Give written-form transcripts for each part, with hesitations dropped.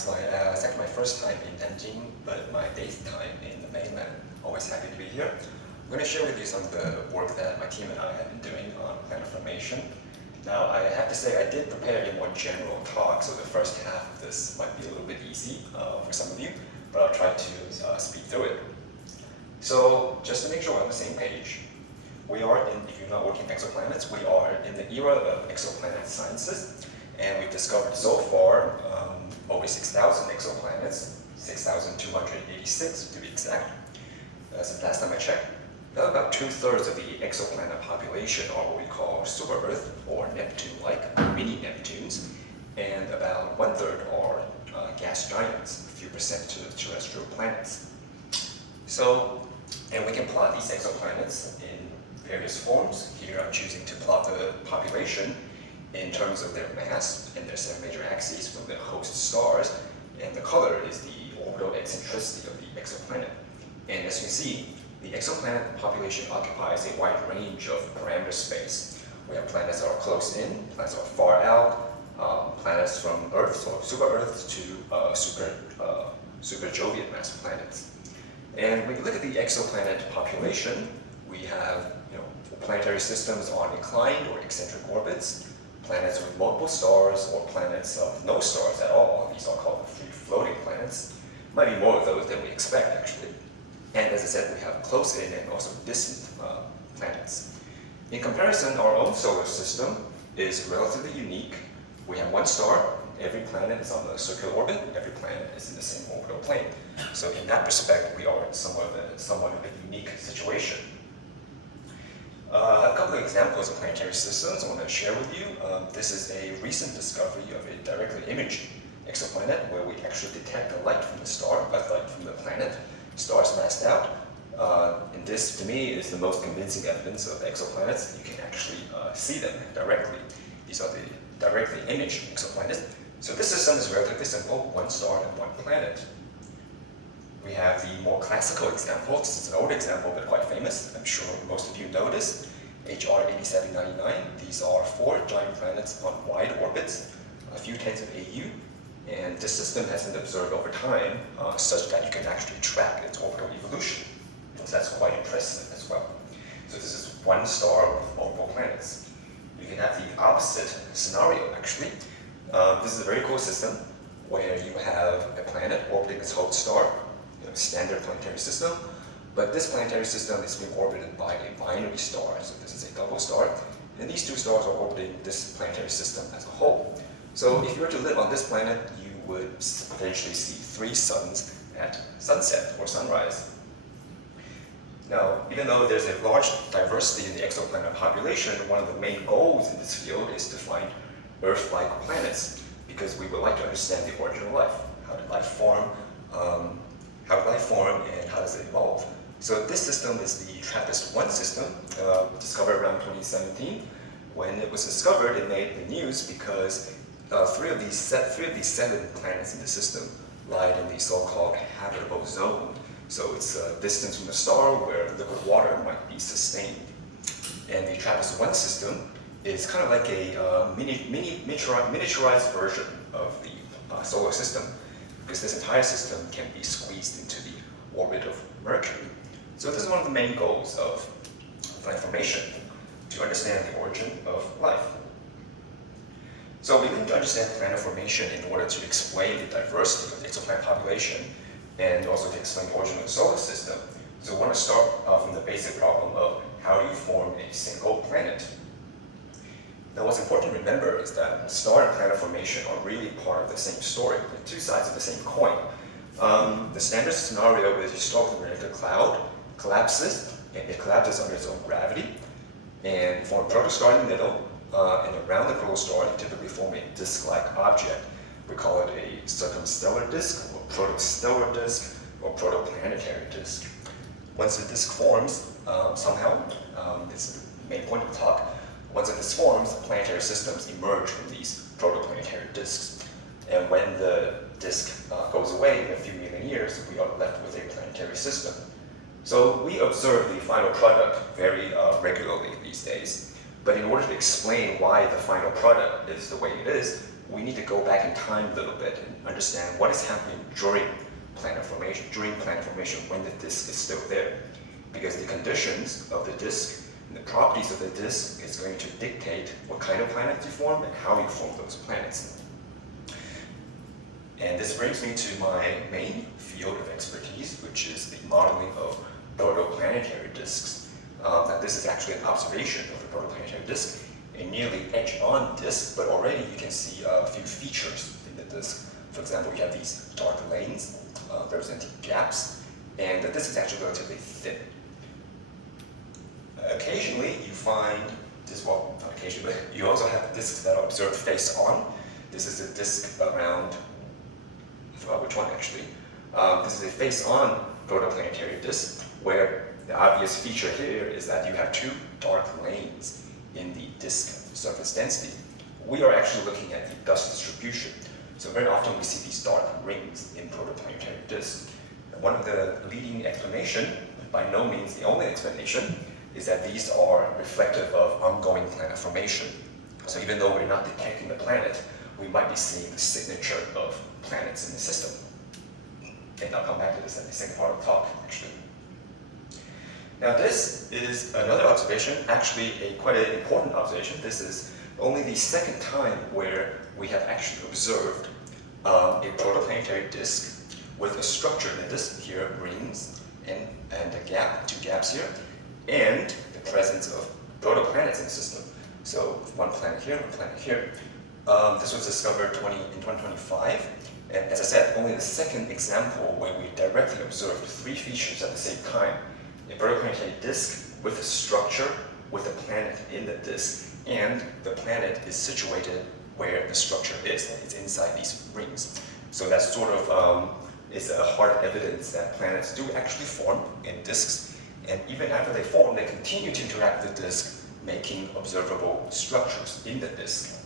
It's actually my first time in Nanjing, but my 8th time in the mainland. Always happy to be here. I'm going to share with you some of the work that my team and I have been doing on planet formation. Now, I have to say I did prepare a more general talk, so the first half of this might be a little bit easy for some of you, but I'll try to speed through it. So, just to make sure we're on the same page, we are in, if you're not working exoplanets, we are in the era of exoplanet sciences, and we've discovered so far over 6,000 exoplanets, 6,286 to be exact. Since last time I checked, about 2/3 of the exoplanet population are what we call super-Earth or Neptune-like, mini Neptunes, and about 1/3 are gas giants, a few percent to terrestrial planets. So, and we can plot these exoplanets in various forms. Here I'm choosing to plot the population in terms of their mass and their 7 major axes from the host stars, and the color is the orbital eccentricity of the exoplanet. And as you can see, the exoplanet population occupies a wide range of parameter space. We have planets that are close in, planets that are far out, planets from Earth, so super-Earths, to super Jovian mass planets. And when you look at the exoplanet population, we have planetary systems on inclined or eccentric orbits, planets with multiple stars, or planets of no stars at all. These are called free-floating planets. Might be more of those than we expect, actually. And as I said, we have close-in and also distant planets. In comparison, our own solar system is relatively unique. We have one star. Every planet is on a circular orbit. Every planet is in the same orbital plane. So in that respect, we are somewhat of a unique situation. A couple of examples of planetary systems I want to share with you. This is a recent discovery of a directly imaged exoplanet where we actually detect the light from the star, light from the planet. Stars masked out. And this, to me, is the most convincing evidence of exoplanets. You can actually see them directly. These are the directly imaged exoplanets. So this system is relatively simple, one star and one planet. We have the more classical example. This is an old example, but quite famous. I'm sure most of you know this. HR 8799. These are 4 giant planets on wide orbits, a few tens of AU. And this system has been observed over time such that you can actually track its orbital evolution. So that's quite impressive as well. So this is one star with multiple planets. You can have the opposite scenario, actually. This is a very cool system where you have a planet orbiting its host star, standard planetary system, but this planetary system is being orbited by a binary star, so this is a double star, and these 2 stars are orbiting this planetary system as a whole. So if you were to live on this planet, you would potentially see 3 suns at sunset or sunrise. Now, even though there's a large diversity in the exoplanet population, one of the main goals in this field is to find Earth-like planets, because we would like to understand the origin of life. How did life form? And how does it evolve? So this system is the TRAPPIST-1 system, discovered around 2017. When it was discovered, it made the news because 3 of these 7 planets in the system lied in the so-called habitable zone. So it's a distance from the star where liquid water might be sustained. And the TRAPPIST-1 system is kind of like a miniaturized version of the solar system, because this entire system can be squeezed into the orbit of Mercury. So this is one of the main goals of planet formation, to understand the origin of life. So we need to understand planet formation in order to explain the diversity of the exoplanet population and also to explain the origin of the solar system. So we want to start from the basic problem of how do you form a single planet. Now what's important to remember is that star and planet formation are really part of the same story. They're 2 sides of the same coin. The standard scenario is you start with a cloud, collapses, and it collapses under its own gravity, and form a protostar in the middle, and around the protostar you typically form a disk-like object. We call it a circumstellar disk, or protostellar disk, or protoplanetary disk. Once the disk forms, somehow, this is the main point of the talk, once it forms, planetary systems emerge from these protoplanetary disks. And when the disk goes away in a few million years, we are left with a planetary system. So we observe the final product very regularly these days. But in order to explain why the final product is the way it is, we need to go back in time a little bit and understand what is happening during planet formation, when the disk is still there. Because the conditions of the disk and the properties of the disk is going to dictate what kind of planets you form and how you form those planets. And this brings me to my main field of expertise, which is the modeling of protoplanetary disks. Now this is actually an observation of the protoplanetary disk, a nearly edge-on disk, but already you can see a few features in the disk. For example, you have these dark lanes representing gaps, and the disk is actually relatively thin. Occasionally, you find this, well, not occasionally, but you also have disks that are observed face on. This is a disk around, which one actually? This is a face-on protoplanetary disk, where the obvious feature here is that you have two dark lanes in the disk surface density. We are actually looking at the dust distribution. So very often we see these dark rings in protoplanetary disks. And one of the leading explanation, by no means the only explanation, is that these are reflective of ongoing planet formation. So even though we're not detecting the planet, we might be seeing the signature of planets in the system. And I'll come back to this in the second part of the talk, actually. Now this is another observation, actually quite an important observation. This is only the second time where we have actually observed a protoplanetary disk with a structure in the disk here, rings, and a gap, two gaps here, and the presence of protoplanets in the system. So one planet here, one planet here. This was discovered in 2025, and as I said, only the second example where we directly observed three features at the same time. A protoplanetary disk with a structure, with a planet in the disk, and the planet is situated where the structure is. It's inside these rings. So that sort of is a hard evidence that planets do actually form in disks, and even after they form, they continue to interact with the disk, making observable structures in the disk.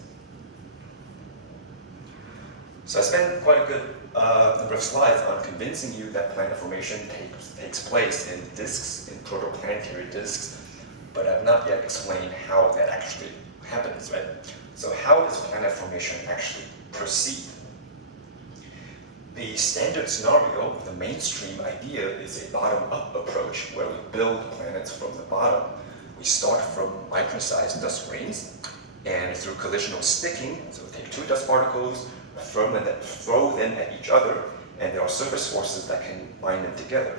So I spent quite a good number of slides on convincing you that planet formation takes place in disks, in protoplanetary disks, but I've not yet explained how that actually happens, right? So how does planet formation actually proceed? The standard scenario, the mainstream idea, is a bottom-up approach where we build planets from the bottom. We start from micron-sized dust grains, and through collisional sticking, so we take two dust particles, throw them at each other, and there are surface forces that can bind them together.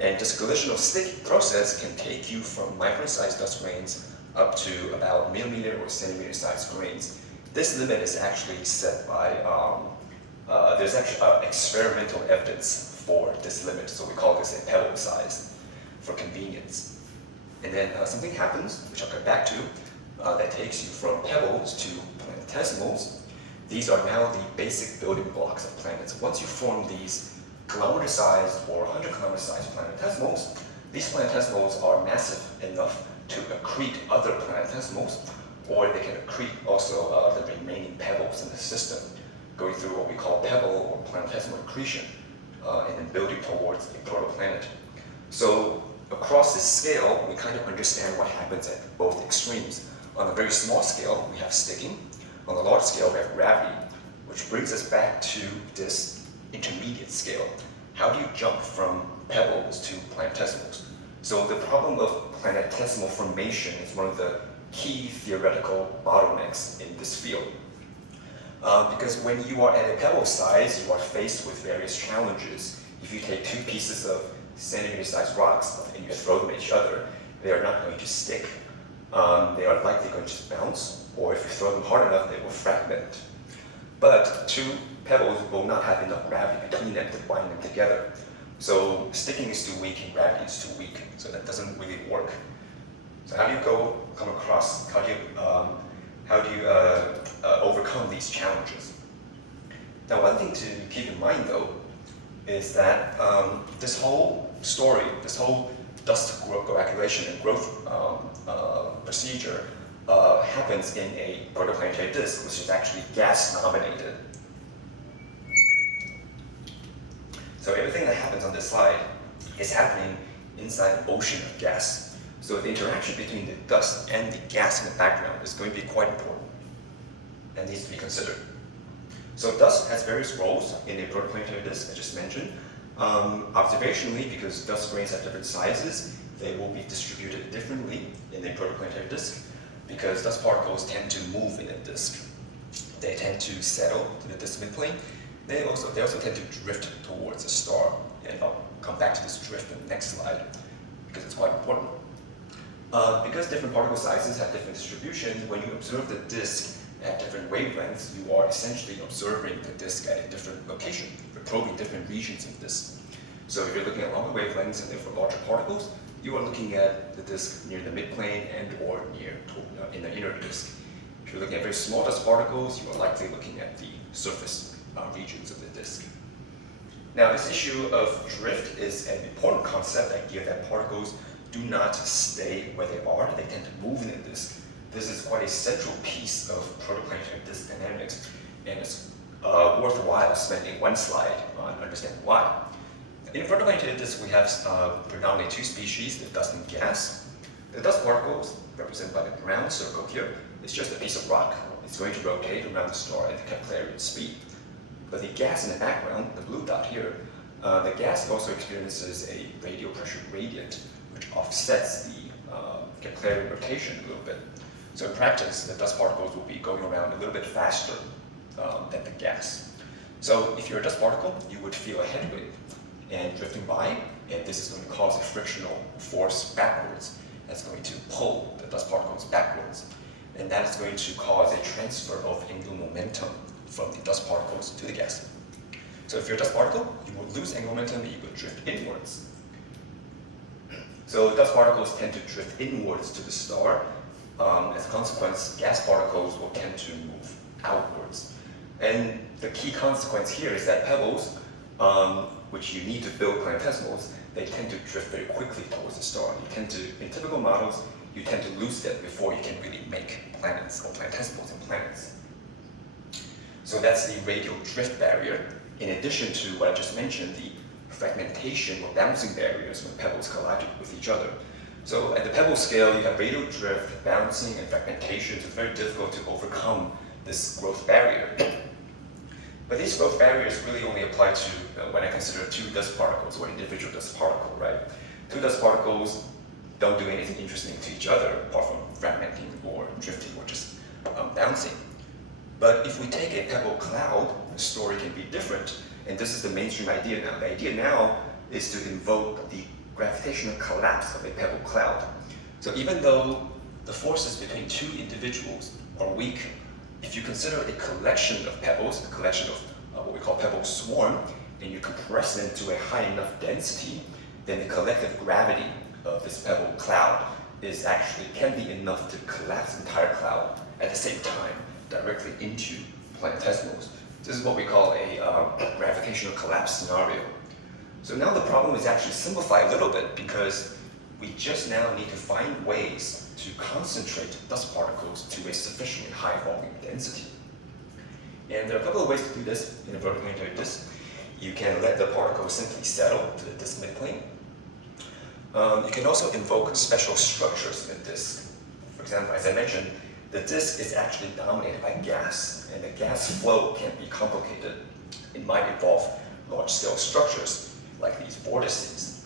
And this collisional sticking process can take you from micron-sized dust grains up to about millimeter or centimeter-sized grains. This limit is actually set by, there's actually experimental evidence for this limit, so we call this a pebble size for convenience. And then something happens, which I'll get back to, that takes you from pebbles to planetesimals. These are now the basic building blocks of planets. Once you form these kilometer-sized or 100-kilometer-sized planetesimals, these planetesimals are massive enough to accrete other planetesimals, or they can accrete also the remaining pebbles in the system, going through what we call pebble or planetesimal accretion, and then building towards a protoplanet. So across this scale, we kind of understand what happens at both extremes. On a very small scale, we have sticking. On a large scale, we have gravity, which brings us back to this intermediate scale. How do you jump from pebbles to planetesimals? So the problem of planetesimal formation is one of the key theoretical bottlenecks in this field. Because when you are at a pebble size, you are faced with various challenges. If you take two pieces of centimeter-sized rocks and you throw them at each other, they are not going to stick. They are likely going to just bounce, or if you throw them hard enough, they will fragment. But two pebbles will not have enough gravity between them to bind them together. So sticking is too weak and gravity is too weak, so that doesn't really work. So how do you come across, how do you overcome these challenges? Now, one thing to keep in mind though, is that this whole story, this whole dust coagulation and growth procedure happens in a protoplanetary disk, which is actually gas-nominated. So everything that happens on this slide is happening inside an ocean of gas. So the interaction between the dust and the gas in the background is going to be quite important and needs to be considered. So dust has various roles in a protoplanetary disk, I just mentioned. Observationally, because dust grains have different sizes, they will be distributed differently in a protoplanetary disk because dust particles tend to move in a disk. They tend to settle to the disk midplane. They also tend to drift towards a star. And I'll come back to this drift in the next slide because it's quite important. Because different particle sizes have different distributions, when you observe the disk at different wavelengths, you are essentially observing the disk at a different location. You're probing different regions of the disk. So if you're looking at longer wavelengths and therefore larger particles, you are looking at the disk near the midplane and or in the inner disk. If you're looking at very small dust particles, you are likely looking at the surface regions of the disk. Now, this issue of drift is an important concept, the idea that particles do not stay where they are, they tend to move in the disk. This is quite a central piece of protoplanetary disk dynamics, and it's worthwhile spending one slide on understanding why. In protoplanetary disk, we have predominantly two species, the dust and gas. The dust particles, represented by the brown circle here, is just a piece of rock. It's going to rotate around the star at the Keplerian speed. But the gas in the background, the blue dot here, the gas also experiences a radial pressure gradient, which offsets the Keplerian rotation a little bit. So in practice, the dust particles will be going around a little bit faster than the gas. So if you're a dust particle, you would feel a headwind and drifting by, and this is going to cause a frictional force backwards. That's going to pull the dust particles backwards. And that is going to cause a transfer of angular momentum from the dust particles to the gas. So if you're a dust particle, you will lose angular momentum and you will drift inwards. So dust particles tend to drift inwards to the star. As a consequence, gas particles will tend to move outwards. And the key consequence here is that pebbles, which you need to build planetesimals, they tend to drift very quickly towards the star. In typical models, you tend to lose them before you can really make planets or planetesimals and planets. So that's the radial drift barrier. In addition to what I just mentioned, the fragmentation or bouncing barriers when pebbles collide with each other. So at the pebble scale, you have radial drift, bouncing, and fragmentation. So it's very difficult to overcome this growth barrier. But these growth barriers really only apply to when I consider two dust particles or individual dust particle, right? Two dust particles don't do anything interesting to each other apart from fragmenting or drifting or just bouncing. But if we take a pebble cloud, the story can be different. And this is the mainstream idea now. The idea now is to invoke the gravitational collapse of a pebble cloud. So even though the forces between two individuals are weak, if you consider a collection of pebbles, a collection of what we call pebble swarm, and you compress them to a high enough density, then the collective gravity of this pebble cloud can be enough to collapse the entire cloud at the same time directly into planetesimals. This is what we call a gravitational collapse scenario. So now the problem is actually simplified a little bit because we just now need to find ways to concentrate dust particles to a sufficiently high volume density. And there are a couple of ways to do this in a protoplanetary disk. You can let the particles simply settle to the disk midplane. You can also invoke special structures in the disk. For example, as I mentioned, the disk is actually dominated by gas, and the gas flow can be complicated. It might involve large-scale structures like these vortices,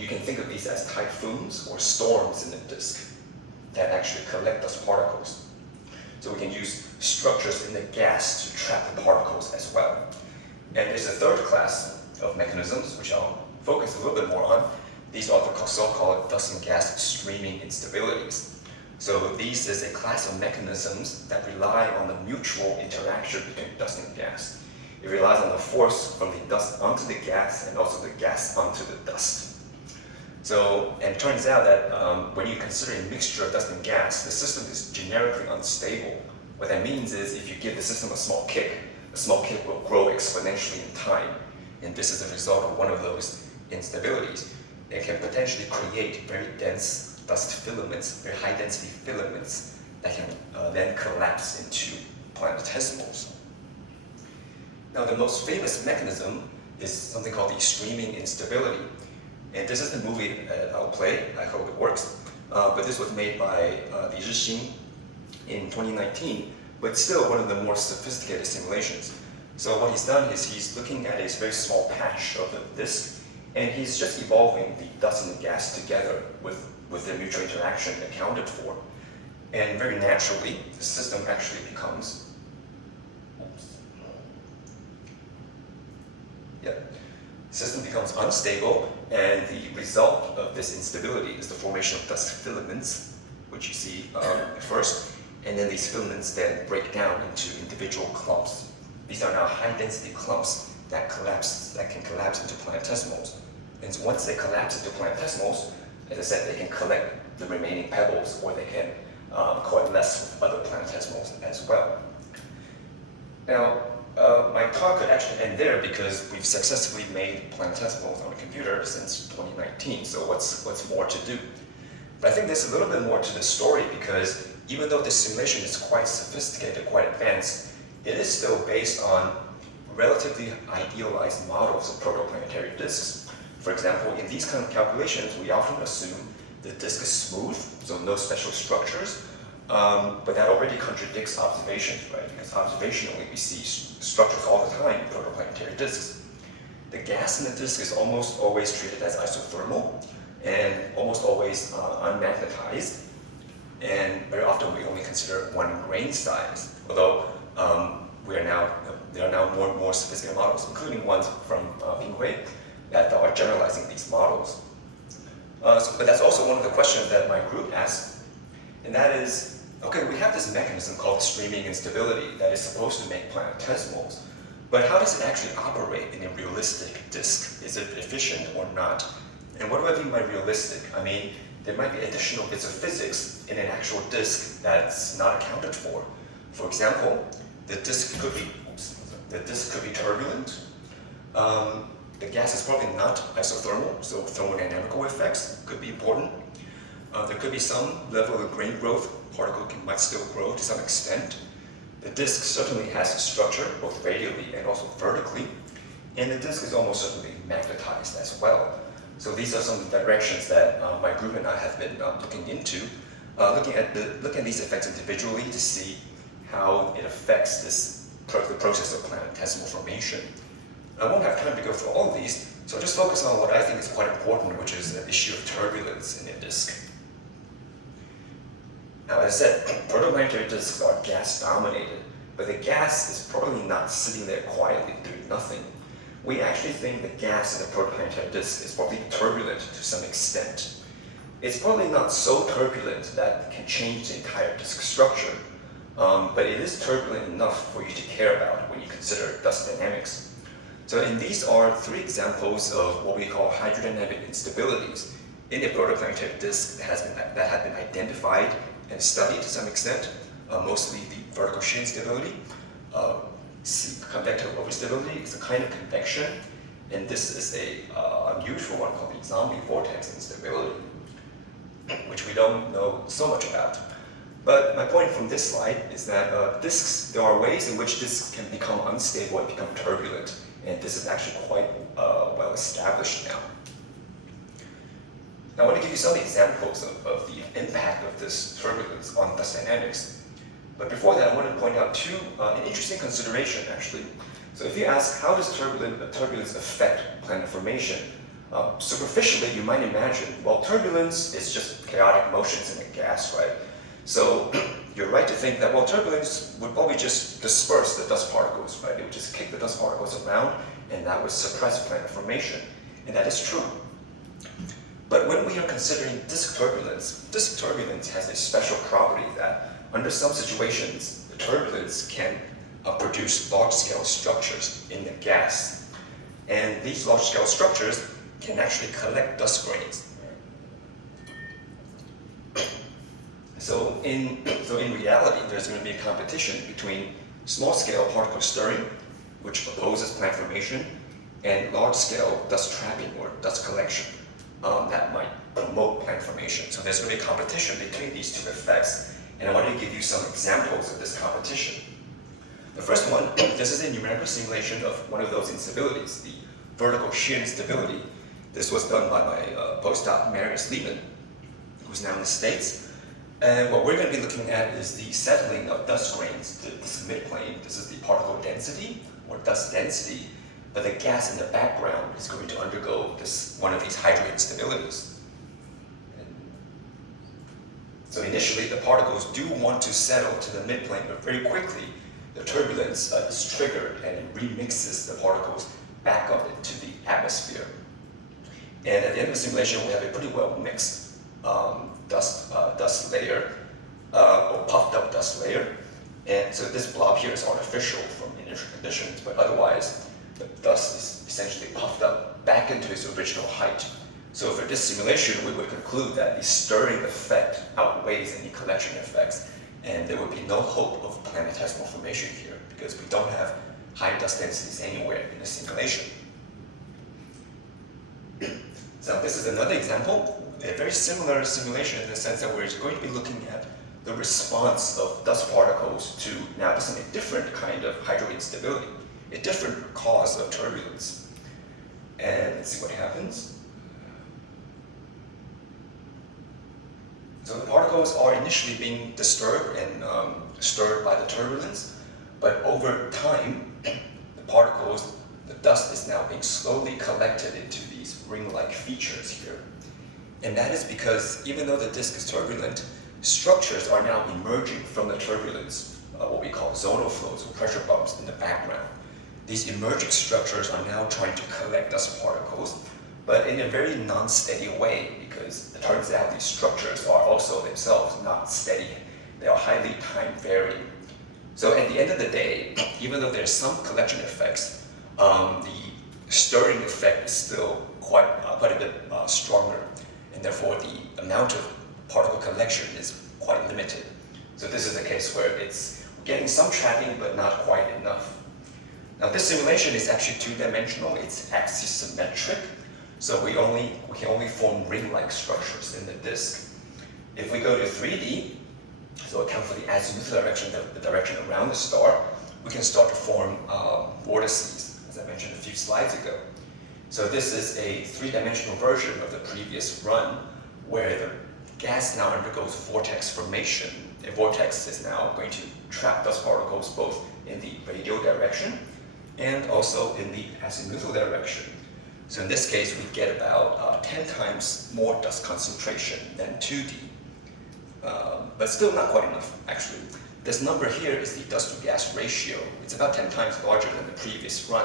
you can think of these as typhoons or storms in the disk that actually collect dust particles. So we can use structures in the gas to trap the particles as well. And there's a third class of mechanisms, which I'll focus a little bit more on. These are the so-called dust and gas streaming instabilities. So this is a class of mechanisms that rely on the mutual interaction between dust and gas. It relies on the force from the dust onto the gas and also the gas onto the dust. So, and it turns out that when you consider a mixture of dust and gas, the system is generically unstable. What that means is if you give the system a small kick will grow exponentially in time. And this is a result of one of those instabilities. It can potentially create very dense dust filaments, very high density filaments that can then collapse into planetesimals. Now the most famous mechanism is something called the streaming instability. And this is the movie that I'll play, I hope it works. But this was made by Li Zhixing in 2019 but still one of the more sophisticated simulations. So what he's done is he's looking at a very small patch of the disk, and he's just evolving the dust and the gas together with their mutual interaction accounted for. And very naturally, the system actually becomes, system becomes unstable, and the result of this instability is the formation of dust filaments, which you see first, and then these filaments then break down into individual clumps. These are now high-density clumps that can collapse into planetesimals. And so once they collapse into planetesimals, as I said, they can collect the remaining pebbles, or they can coalesce with other planetesimals as well. Now, my talk could actually end there because we've successfully made planetesimals on a computer since 2019, so what's more to do? But I think there's a little bit more to the story, because even though the simulation is quite sophisticated, quite advanced, it is still based on relatively idealized models of protoplanetary disks. For example, in these kind of calculations, we often assume the disk is smooth, so no special structures, but that already contradicts observations, right? Because observationally, we see structures all the time in protoplanetary disks. The gas in the disk is almost always treated as isothermal, and almost always unmagnetized, and very often we only consider one grain size, although there are now more and more sophisticated models, including ones from Pinghui, that are generalizing these models. But that's also one of the questions that my group asked, and that is, okay, we have this mechanism called streaming instability that is supposed to make planetesimals, but how does it actually operate in a realistic disk? Is it efficient or not? And what do I mean by realistic? I mean, there might be additional bits of physics in an actual disk that's not accounted for. For example, the disk could be turbulent. The gas is probably not isothermal, so thermodynamical effects could be important. There could be some level of grain growth. Particle might still grow to some extent. The disk certainly has a structure, both radially and also vertically, and the disk is almost certainly magnetized as well. So these are some of the directions that my group and I have been looking into, looking at these effects individually to see how it affects the process of planetesimal formation. I won't have time to go through all of these, so I'll just focus on what I think is quite important, which is the issue of turbulence in a disk. Now, as I said, protoplanetary disks are gas-dominated, but the gas is probably not sitting there quietly doing nothing. We actually think the gas in the protoplanetary disk is probably turbulent to some extent. It's probably not so turbulent that it can change the entire disk structure, but it is turbulent enough for you to care about when you consider dust dynamics. So, and these are three examples of what we call hydrodynamic instabilities in a protoplanetary disk that have been identified and studied to some extent, mostly the vertical shear instability. Convective overstability is a kind of convection, and this is a unusual one called the zombie vortex instability, which we don't know so much about. But my point from this slide is that disks, there are ways in which disks can become unstable and become turbulent, and this is actually quite well established now. Now I want to give you some examples of the impact of this turbulence on dust dynamics. But before that, I want to point out an interesting consideration, actually. So if you ask, how does turbulence affect planet formation? Superficially, you might imagine, well, turbulence is just chaotic motions in a gas, right? So you're right to think that, well, turbulence would probably just disperse the dust particles, right? It would just kick the dust particles around, and that would suppress planet formation. And that is true. But when we are considering disk turbulence has a special property that under some situations, the turbulence can produce large-scale structures in the gas. And these large-scale structures can actually collect dust grains. So in reality, there's going to be a competition between small-scale particle stirring, which opposes planet formation, and large-scale dust trapping or dust collection that might promote planet formation. So there's going to be a competition between these two effects. And I want to give you some examples of this competition. The first one, this is a numerical simulation of one of those instabilities, the vertical shear instability. This was done by my postdoc, Marius Liebman, who's now in the States. And what we're going to be looking at is the settling of dust grains to this midplane. This is the particle density, or dust density, but the gas in the background is going to undergo one of these hydrogen instabilities. So initially, the particles do want to settle to the midplane, but very quickly, the turbulence is triggered and it remixes the particles back up into the atmosphere. And at the end of the simulation, we have a pretty well mixed dust layer, or puffed up dust layer. And so this blob here is artificial from initial conditions, but otherwise, the dust is essentially puffed up back into its original height. So for this simulation, we would conclude that the stirring effect outweighs any collection effects, and there would be no hope of planetesimal formation here because we don't have high dust densities anywhere in the simulation. So this is another example, a very similar simulation in the sense that we're going to be looking at the response of dust particles to now this is a different kind of hydrogen instability, a different cause of turbulence. And let's see what happens. So the particles are initially being disturbed and stirred by the turbulence, but over time, the dust is now being slowly collected into these ring-like features here. And that is because even though the disk is turbulent, structures are now emerging from the turbulence, what we call zonal flows or pressure bumps in the background. These emerging structures are now trying to collect dust particles, but in a very non-steady way, because it turns out these structures are also themselves not steady. They are highly time-varying. So at the end of the day, even though there's some collection effects, the stirring effect is still quite a bit stronger, and therefore the amount of particle collection is quite limited. So this is a case where it's getting some trapping, but not quite enough. Now this simulation is actually two-dimensional. It's axisymmetric. So we can only form ring-like structures in the disk. If we go to 3D, so account for the azimuthal direction, the direction around the star, we can start to form vortices, as I mentioned a few slides ago. So this is a three-dimensional version of the previous run, where the gas now undergoes vortex formation. A vortex is now going to trap dust particles both in the radial direction and also in the azimuthal direction. So in this case, we get about 10 times more dust concentration than 2D, but still not quite enough, actually. This number here is the dust-to-gas ratio. It's about 10 times larger than the previous run.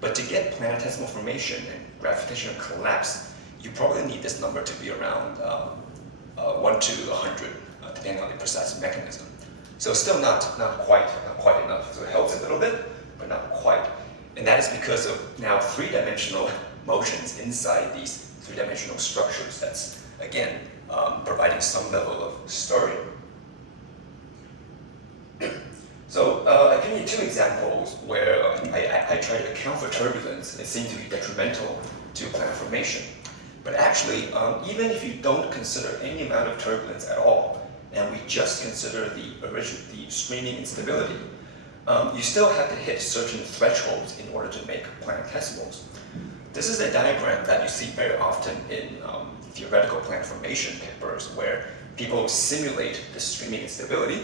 But to get planetesimal formation and gravitational collapse, you probably need this number to be around 1 to 100, depending on the precise mechanism. So still not quite enough. So it helps a little bit, but not quite. And that is because of now three-dimensional motions inside these three-dimensional structures. That's, again, providing some level of stirring. So I give you two examples where I try to account for turbulence. It seems to be detrimental to planet formation. But actually, even if you don't consider any amount of turbulence at all, and we just consider the streaming instability, you still have to hit certain thresholds in order to make planetesimals. This is a diagram that you see very often in theoretical planet formation papers where people simulate the streaming instability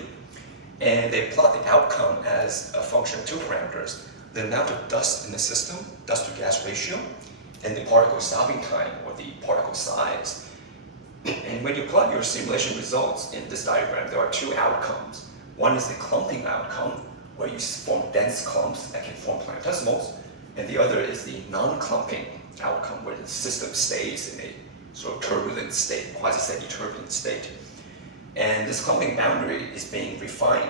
and they plot the outcome as a function of two parameters, the amount of dust in the system, dust-to-gas ratio, and the particle stopping time, or the particle size. And when you plot your simulation results in this diagram, there are two outcomes. One is the clumping outcome, where you form dense clumps that can form planetesimals, and the other is the non-clumping outcome, where the system stays in a sort of turbulent state, quasi-steady turbulent state. And this clumping boundary is being refined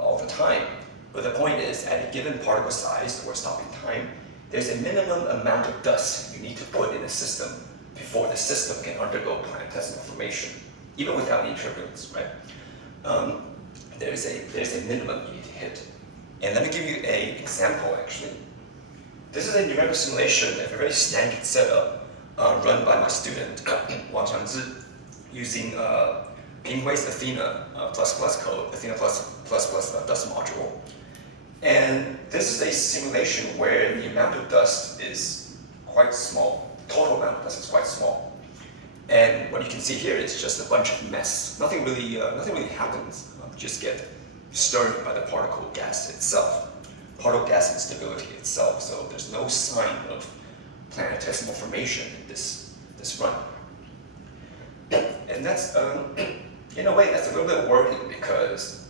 all the time. But the point is, at a given particle size or stopping time, there's a minimum amount of dust you need to put in the system before the system can undergo planetesimal formation, even without any turbulence, right? There's a minimum you need to hit. And let me give you an example, actually. This is a numerical simulation of a very standard setup run by my student, Wang Changzhi, using Pinghui's Athena code, Athena dust module. And this is a simulation where the amount of dust is quite small. Total amount of dust is quite small. And what you can see here is just a bunch of mess. Nothing really happens. You just get stirred by the particle gas itself, particle gas instability itself. So there's no sign of planetesimal formation in this run. And that's, in a way, that's a little bit worrying because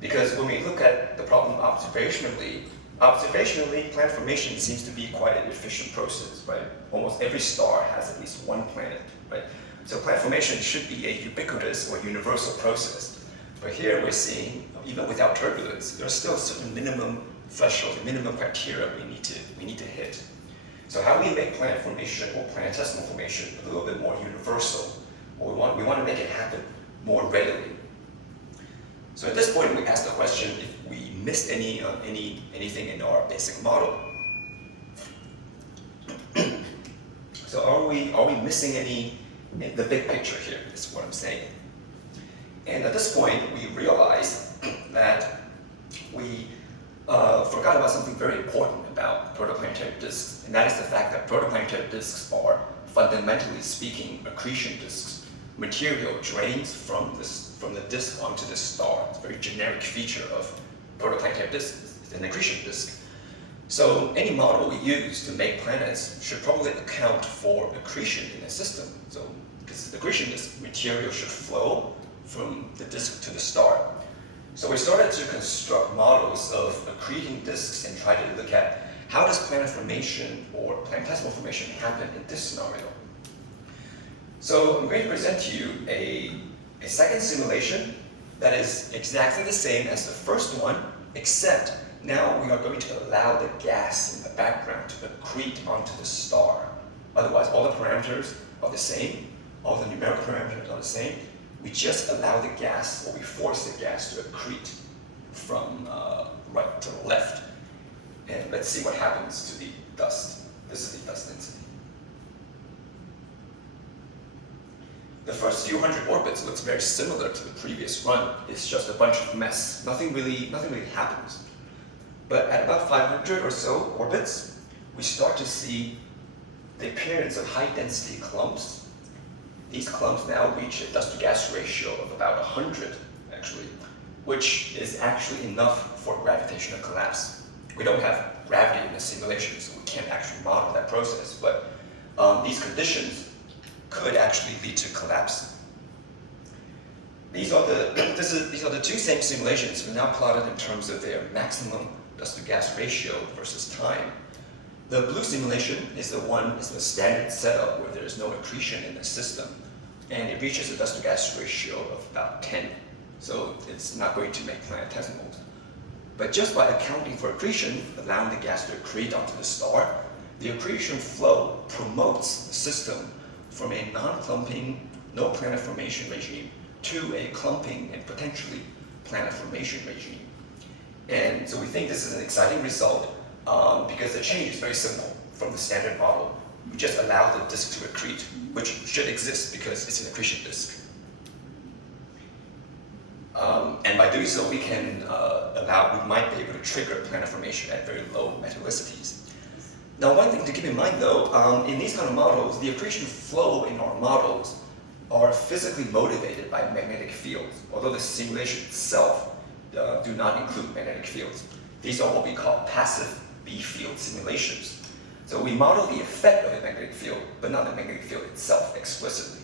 when we look at the problem observationally, planet formation seems to be quite an efficient process, right? Almost every star has at least one planet, right? So planet formation should be a ubiquitous or universal process. But here we're seeing, even without turbulence, there are still certain minimum thresholds, minimum criteria we need to hit. So how do we make planet formation or planetesimal formation a little bit more universal? Or we want to make it happen more readily. So at this point, we ask the question if we missed anything in our basic model. So are we missing any in the big picture here? Is what I'm saying. And at this point, we realize that we forgot about something very important about protoplanetary disks, and that is the fact that protoplanetary disks are, fundamentally speaking, accretion disks. Material drains from the disk onto the star. It's a very generic feature of protoplanetary disks. It's an accretion disk. So any model we use to make planets should probably account for accretion in the system. So because the accretion disk, material should flow from the disk to the star. So we started to construct models of accreting disks and try to look at how does planet formation or planetesimal formation happen in this scenario. So I'm going to present to you a second simulation that is exactly the same as the first one, except now we are going to allow the gas in the background to accrete onto the star. Otherwise, all the parameters are the same, all the numerical parameters are the same. We just allow the gas, or we force the gas to accrete from right to left. And let's see what happens to the dust. This is the dust density. The first few hundred orbits looks very similar to the previous run. It's just a bunch of mess. Nothing really happens. But at about 500 or so orbits, we start to see the appearance of high-density clumps. These clumps now reach a dust-to-gas ratio of about 100, actually, which is actually enough for gravitational collapse. We don't have gravity in the simulation, so we can't actually model that process, but these conditions could actually lead to collapse. These are the two same simulations, but now plotted in terms of their maximum dust-to-gas ratio versus time. The blue simulation is the standard setup where there is no accretion in the system, and it reaches a dust-to-gas ratio of about 10. So it's not going to make planetesimals. But just by accounting for accretion, allowing the gas to accrete onto the star, the accretion flow promotes the system from a non-clumping, no planet formation regime to a clumping and potentially planet formation regime. And so we think this is an exciting result because the change is very simple from the standard model. We just allow the disk to accrete, which should exist because it's an accretion disk. And by doing so, we might be able to trigger planet formation at very low metallicities. Now, one thing to keep in mind though, in these kind of models, the accretion flow in our models are physically motivated by magnetic fields, although the simulation itself do not include magnetic fields. These are what we call passive B-field simulations. So we model the effect of a magnetic field, but not the magnetic field itself explicitly.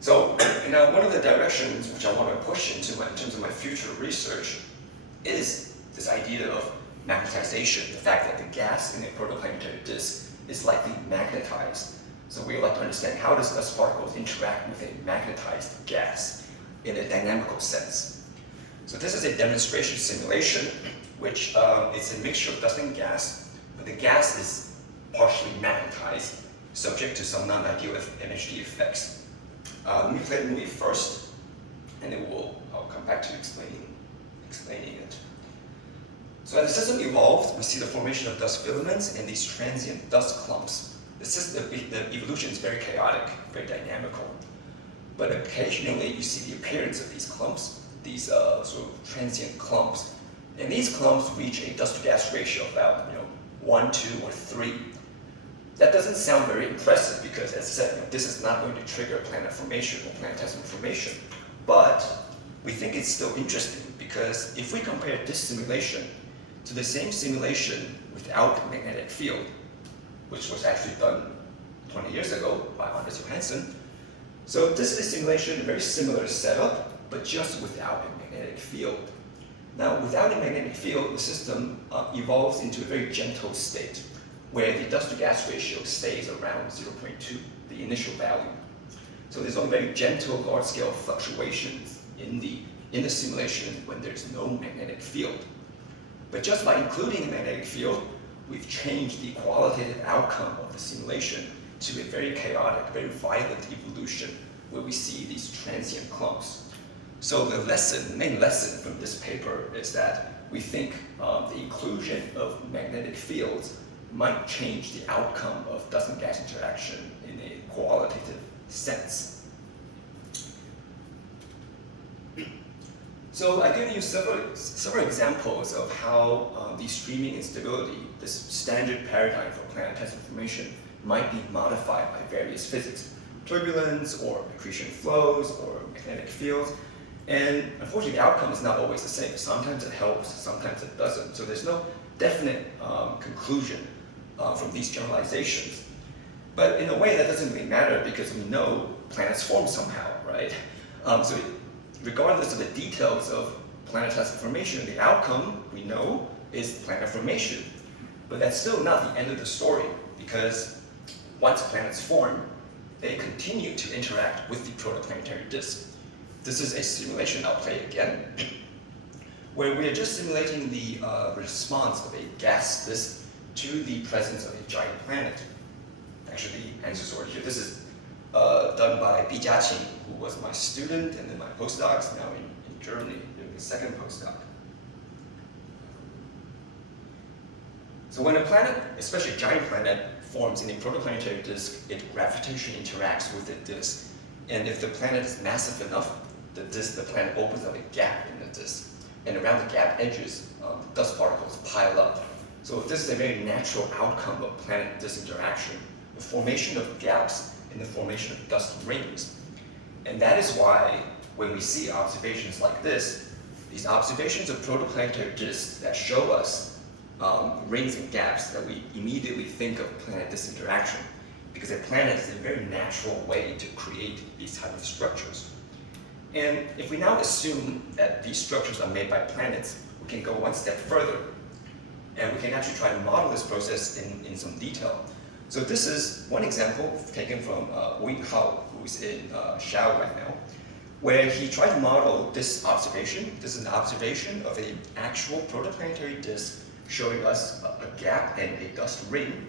So now one of the directions which I want to push into in terms of my future research is this idea of magnetization, the fact that the gas in a protoplanetary disk is likely magnetized. So we would like to understand how does dust particles interact with a magnetized gas in a dynamical sense. So this is a demonstration simulation, which is a mixture of dust and gas, but the gas is partially magnetized, subject to some non-ideal MHD effects. Let me play the movie first, and then I'll come back to explaining it. So as the system evolved, we see the formation of dust filaments and these transient dust clumps. The evolution is very chaotic, very dynamical. But occasionally you see the appearance of these clumps, these sort of transient clumps. And these clumps reach a dust-to-gas ratio of about 1, 2, or 3. that doesn't sound very impressive because, as I said, this is not going to trigger planet formation or planetesimal formation. But we think it's still interesting because if we compare this simulation to the same simulation without a magnetic field, which was actually done 20 years ago by Anders Johansson. So this is a simulation, a very similar setup, but just without a magnetic field. Now, without a magnetic field, the system evolves into a very gentle state, where the dust-to-gas ratio stays around 0.2, the initial value. So there's only very gentle, large-scale fluctuations in the simulation when there's no magnetic field. But just by including a magnetic field, we've changed the qualitative outcome of the simulation to a very chaotic, very violent evolution where we see these transient clumps. So the main lesson from this paper is that we think the inclusion of magnetic fields might change the outcome of dust and gas interaction in a qualitative sense. So I've given you several examples of how the streaming instability, this standard paradigm for planetesimal formation, might be modified by various physics, turbulence or accretion flows or magnetic fields. And unfortunately, the outcome is not always the same. Sometimes it helps, sometimes it doesn't. So there's no definite conclusion from these generalizations. But in a way, that doesn't really matter because we know planets form somehow, right? So regardless of the details of planetesimal formation, the outcome we know is planet formation. But that's still not the end of the story because once planets form, they continue to interact with the protoplanetary disk. This is a simulation I'll play again, where we are just simulating the response of a gas disk to the presence of a giant planet. Actually, the answer's already here. This is done by Bi Jiaqing, who was my student and then my postdocs, now in Germany, doing the second postdoc. So when a planet, especially a giant planet, forms in a protoplanetary disk, it gravitationally interacts with the disk. And if the planet is massive enough, the planet opens up a gap in the disk. And around the gap edges, dust particles pile up. So this is a very natural outcome of planet-disk interaction, the formation of gaps and the formation of dust rings. And that is why when we see observations like this, these observations of protoplanetary disks that show us rings and gaps, that we immediately think of planet-disk interaction, because a planet is a very natural way to create these type of structures. And if we now assume that these structures are made by planets, we can go one step further, and we can actually try to model this process in some detail. So this is one example taken from Wing Hao, who's in Xiao right now, where he tried to model this observation. This is an observation of an actual protoplanetary disk showing us a gap and a dust ring.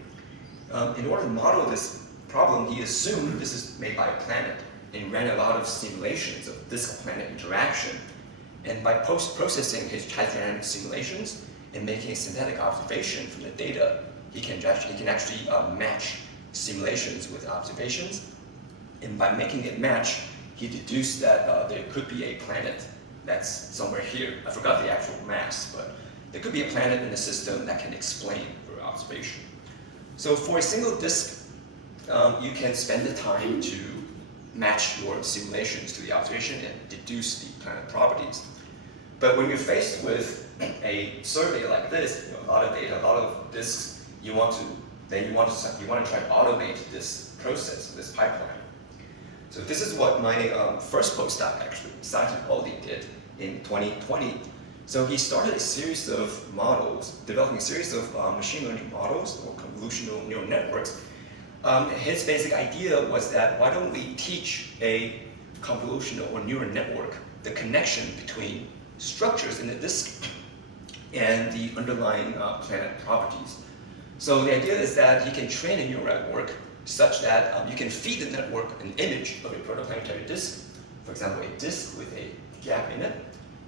In order to model this problem, he assumed this is made by a planet and ran a lot of simulations of disk-planet interaction. And by post-processing his hydrodynamic simulations and making a synthetic observation from the data, he can actually match simulations with observations. And by making it match, he deduced that there could be a planet that's somewhere here. I forgot the actual mass, but there could be a planet in the system that can explain your observation. So for a single disk, you can spend the time to match your simulations to the observation and deduce the planet properties. But when you're faced with a survey like this, a lot of data, a lot of disks, you want to try to automate this process, this pipeline. So this is what my first postdoc actually, Sajid Aldi, did in 2020. So he started a series of models, developing a series of machine learning models or convolutional neural networks. His basic idea was that why don't we teach a convolutional or neural network the connection between structures in the disk and the underlying planet properties. So the idea is that you can train a neural network such that you can feed the network an image of a protoplanetary disk, for example, a disk with a gap in it.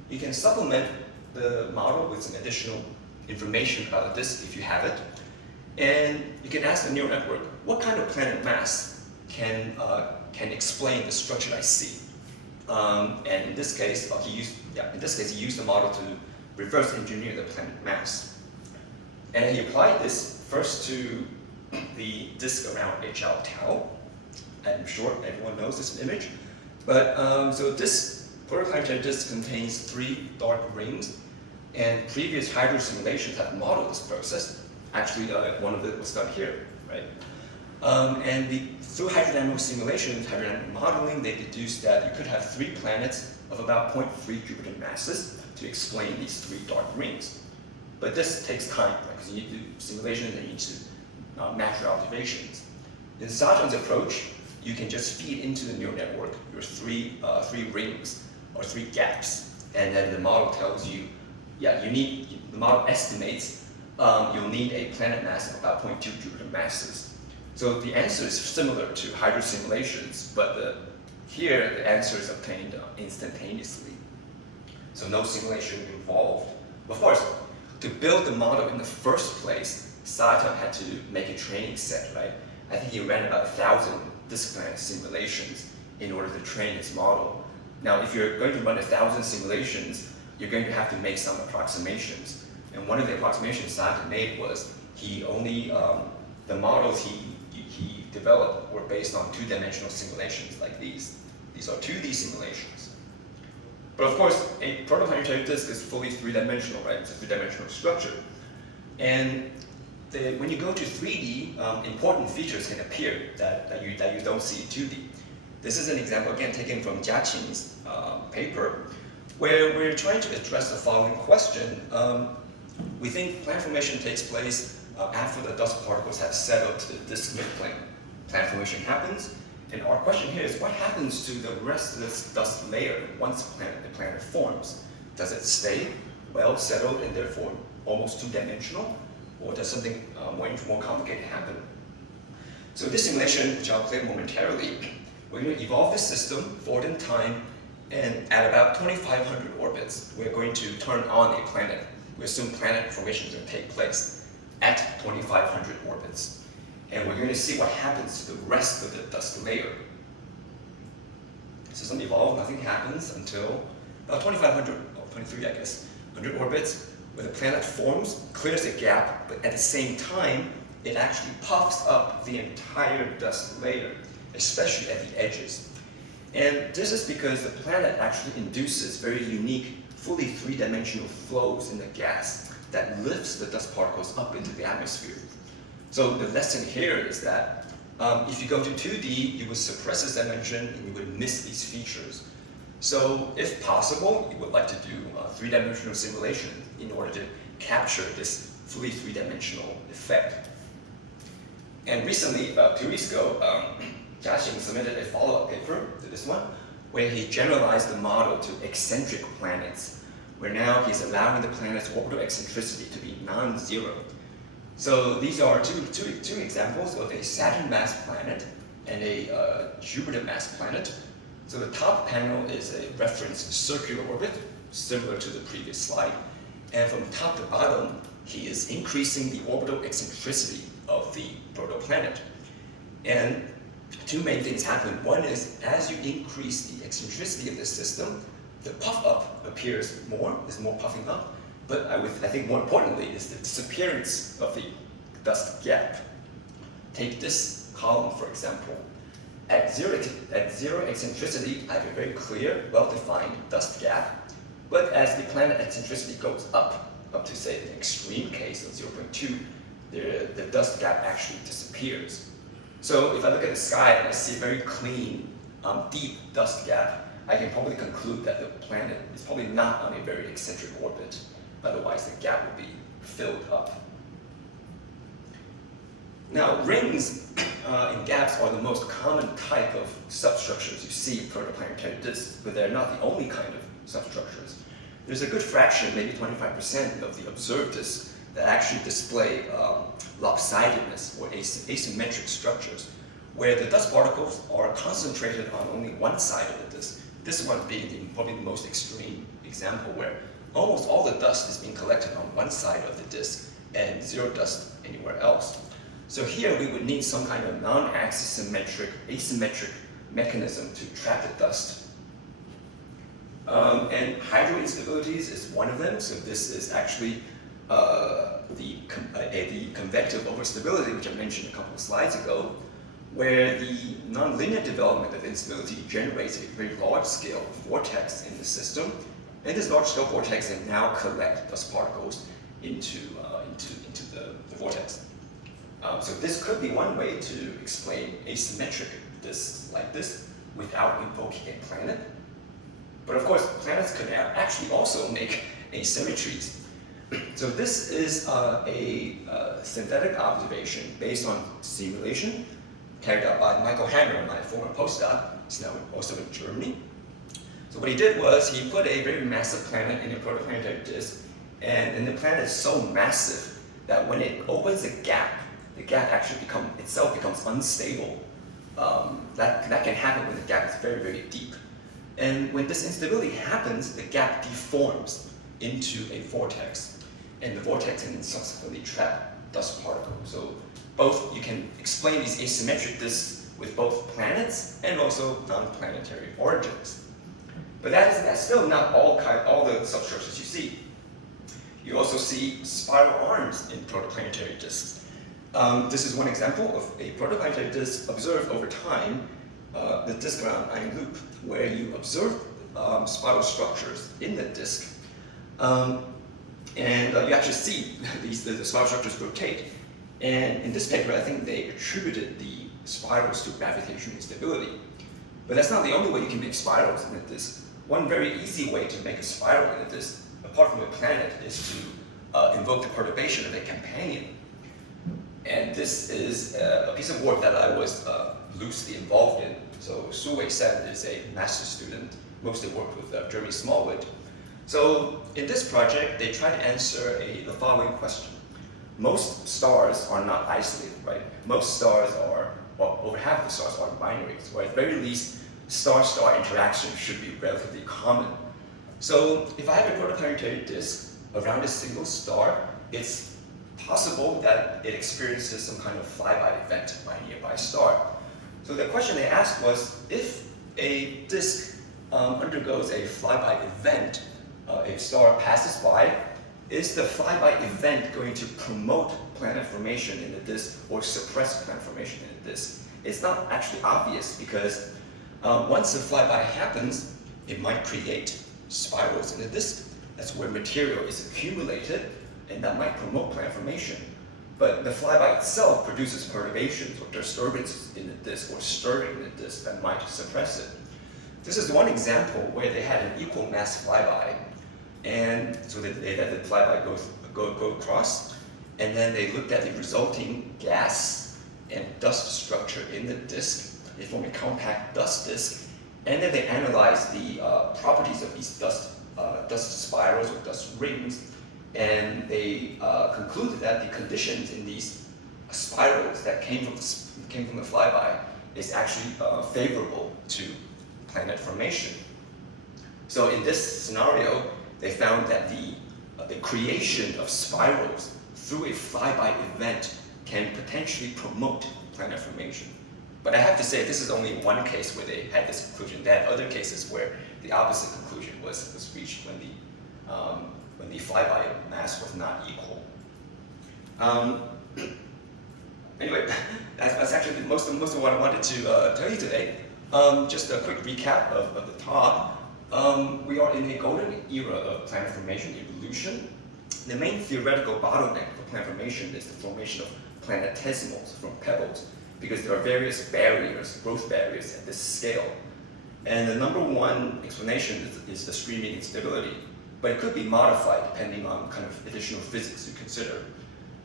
You can supplement the model with some additional information about the disk if you have it. And you can ask the neural network, what kind of planet mass can explain the structure I see? And in this case, he used the model to reverse engineer the planet mass. And he applied this first to the disk around HL tau. I'm sure everyone knows this image. But so this protoplanetary disk contains 3 dark rings, and previous hydro simulations have modeled this process. Actually, one of it was done here, right? Through hydrodynamic simulations, hydrodynamic modeling, they deduced that you could have 3 planets of about 0.3 Jupiter masses to explain these 3 dark rings. But this takes time, because you need to do simulations and you need to match your observations. In Saturn's approach, you can just feed into the neural network your 3 rings or 3 gaps, and then the model tells you, the model estimates you'll need a planet mass of about 0.2 Jupiter masses. So the answer is similar to hydro simulations, but here the answer is obtained instantaneously. So no simulation involved. Of course, to build the model in the first place, Sato had to make a training set, right? I think he ran about 1,000 disk planet simulations in order to train his model. Now, if you're going to run 1,000 simulations, you're going to have to make some approximations. And one of the approximations Sato made was he only, the models he developed were based on 2-dimensional simulations like these. These are 2D simulations. But of course, a protoplanetary disk is fully 3-dimensional, right? It's a 3-dimensional structure. And when you go to 3D, important features can appear that you don't see in 2D. This is an example, again, taken from Jiaqing's paper, where we're trying to address the following question. We think planet formation takes place after the dust particles have settled to the disk midplane. Planet formation happens, and our question here is, what happens to the rest of this dust layer once the planet forms? Does it stay well settled and therefore almost 2-dimensional, or does something more complicated happen? So this simulation, which I'll play momentarily, we're going to evolve this system forward in time, and at about 2,500 orbits, we're going to turn on a planet. We assume planet formation is going to take place at 2,500 orbits. And we're going to see what happens to the rest of the dust layer. System evolves, nothing happens until about 2,500, or 23 I guess, 100 orbits, where the planet forms, clears a gap, but at the same time, it actually puffs up the entire dust layer, especially at the edges. And this is because the planet actually induces very unique, fully 3-dimensional flows in the gas that lifts the dust particles up into the atmosphere. So the lesson here is that if you go to 2D, you would suppress this dimension and you would miss these features. So if possible, you would like to do 3-dimensional simulation in order to capture this fully 3-dimensional effect. And recently, about 2 weeks ago, Jiaqing submitted a follow-up paper to this one, where he generalized the model to eccentric planets, where now he's allowing the planet's orbital eccentricity to be non-zero. So these are two examples of a Saturn mass planet and a Jupiter mass planet. So the top panel is a reference circular orbit, similar to the previous slide. And from top to bottom, he is increasing the orbital eccentricity of the protoplanet. And 2 main things happen. One is, as you increase the eccentricity of the system, the puff up appears more, there's more puffing up. But I think more importantly is the disappearance of the dust gap. Take this column, for example. At zero eccentricity, I have a very clear, well-defined dust gap. But as the planet eccentricity goes up to say an extreme case of 0.2, the dust gap actually disappears. So if I look at the sky and I see a very clean, deep dust gap, I can probably conclude that the planet is probably not on a very eccentric orbit. Otherwise, the gap will be filled up. Now, rings and gaps are the most common type of substructures you see in protoplanetary disks, but they're not the only kind of substructures. There's a good fraction, maybe 25% of the observed disks that actually display lopsidedness or asymmetric structures, where the dust particles are concentrated on only one side of the disk. This one being probably the most extreme example, where almost all the dust is being collected on one side of the disk and zero dust anywhere else. So here we would need some kind of non-axisymmetric, asymmetric mechanism to trap the dust. And hydro instabilities is one of them. So this is actually the convective overstability, which I mentioned a couple of slides ago, where the nonlinear development of instability generates a very large-scale vortex in the system, and this large-scale vortex can now collect dust particles into the vortex. So this could be one way to explain asymmetric disks like this without invoking a planet. But of course, planets could actually also make asymmetries. So this is a synthetic observation based on simulation carried out by Michael Hammer, my former postdoc. He's now also in Germany. So what he did was he put a very massive planet in a protoplanetary disk, and the planet is so massive that when it opens a gap, the gap actually becomes unstable. That can happen when the gap is very, very deep. And when this instability happens, the gap deforms into a vortex, and the vortex can subsequently trap dust particles. So both, you can explain these asymmetric disks with both planets and also non-planetary origins. But that's still not all the substructures you see. You also see spiral arms in protoplanetary disks. This is one example of a protoplanetary disk observed over time, the disk around Ein Loop, where you observe spiral structures in the disk. And you actually see the spiral structures rotate. And in this paper, I think they attributed the spirals to gravitational instability. But that's not the only way you can make spirals in a disk. One very easy way to make a spiral in a disk, apart from a planet, is to invoke the perturbation of a companion. And this is a piece of work that I was loosely involved in. So Su Wei Sen is a master's student, mostly worked with Jeremy Smallwood. So in this project, they try to answer the following question. Most stars are not isolated, right? Most stars are, well, over half of the stars are binaries, or at the very least, star-star interaction should be relatively common. So if I have a protoplanetary disk around a single star, it's possible that it experiences some kind of flyby event by a nearby star. So the question they asked was, if a disk undergoes a flyby event, a star passes by, is the flyby event going to promote planet formation in the disk or suppress planet formation in the disk? It's not actually obvious because once the flyby happens, it might create spirals in the disk. That's where material is accumulated, and that might promote planet formation. But the flyby itself produces perturbations or disturbances in the disk or stirring in the disk that might suppress it. This is one example where they had an equal mass flyby, and so they let the flyby go across, and then they looked at the resulting gas and dust structure in the disk. They formed a compact dust disk, and then they analyzed the properties of these dust spirals or dust rings, and they concluded that the conditions in these spirals that came from the flyby is actually favorable to planet formation. So in this scenario, they found that the creation of spirals through a flyby event can potentially promote planet formation. But I have to say, this is only one case where they had this conclusion. They had other cases where the opposite conclusion was reached when the flyby mass was not equal. Anyway, that's actually most of what I wanted to tell you today. Just a quick recap of the talk. We are in a golden era of planet formation evolution. The main theoretical bottleneck for planet formation is the formation of planetesimals from pebbles, because there are various barriers, growth barriers at this scale. And the number one explanation is the streaming instability, but it could be modified depending on kind of additional physics you consider.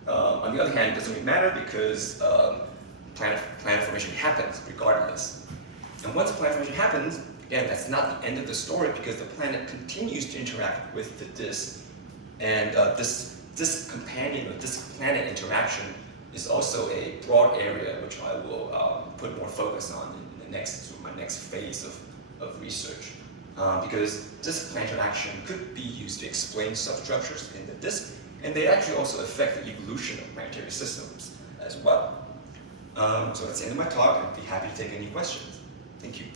On the other hand, it doesn't really matter because planet formation happens regardless. And once planet formation happens, again, that's not the end of the story because the planet continues to interact with the disk. And this companion or this planet interaction is also a broad area which I will put more focus on in my next phase of research. Because disk planet interaction could be used to explain substructures in the disk, and they actually also affect the evolution of planetary systems as well. So that's the end of my talk, and I'd be happy to take any questions. Thank you.